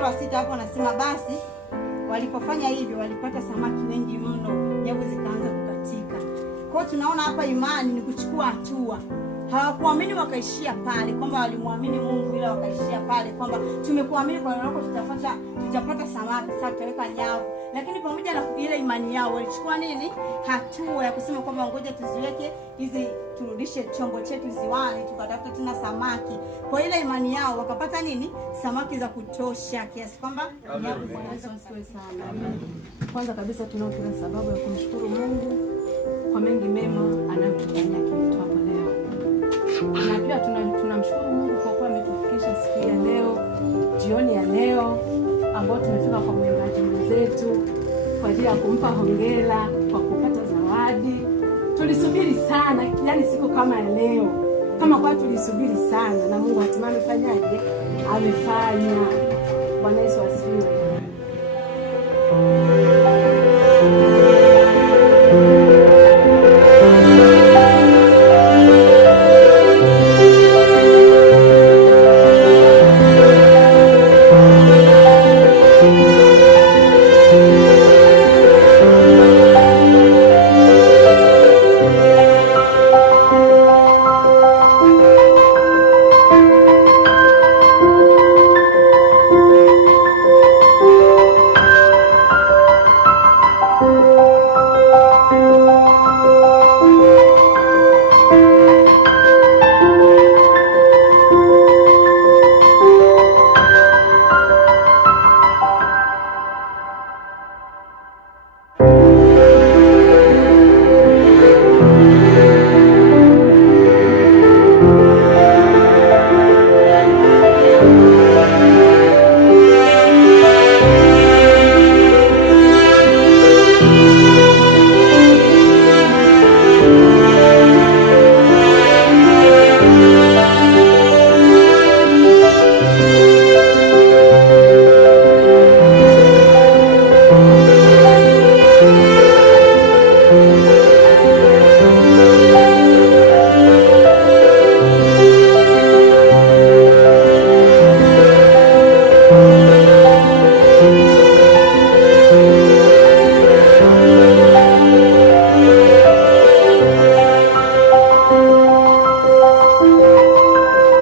mstari wa 6 hapo anasema basi walipofanya hivyo walipata samaki wengi mno, nyavu zikaanza kukatika. Kwa hiyo tunaona hapa imani ni kuchukua hatua. Hawakuamini wakaishia pale kwamba walimwamini Mungu, ila wakaishia pale kwamba tumekuamini kwa neno lako tutapata samaki, sasa tutaweka nyavu. Lakini pamoja na ile imani yao walichukua nini? Hatua ya kusema kwamba ngoja tuziweke hizi, turudishe chombo chetu ziwani tukatafuta tena samaki. Kwa ile imani yao wakapata nini? Samaki za kutosha kiasi kwamba nyavu zikaanza sana. Kwanza kabisa tunao kila sababu ya kumshukuru Mungu kwa mengi mema anayotufanyia kitu hapo leo. Na pia tunamshukuru Mungu kwa kuwa ametufikisha siku ya leo, jioni ya leo ambapo tumefika kwa mwimbaji mwenzetu kwa ajili ya kumpa hongera kwa kupata zawadi. Tulisubiri sana, yani siku kama ya leo. Kama kwa tulisubiri sana na Mungu hatimaye amefanyaje? Amefanya.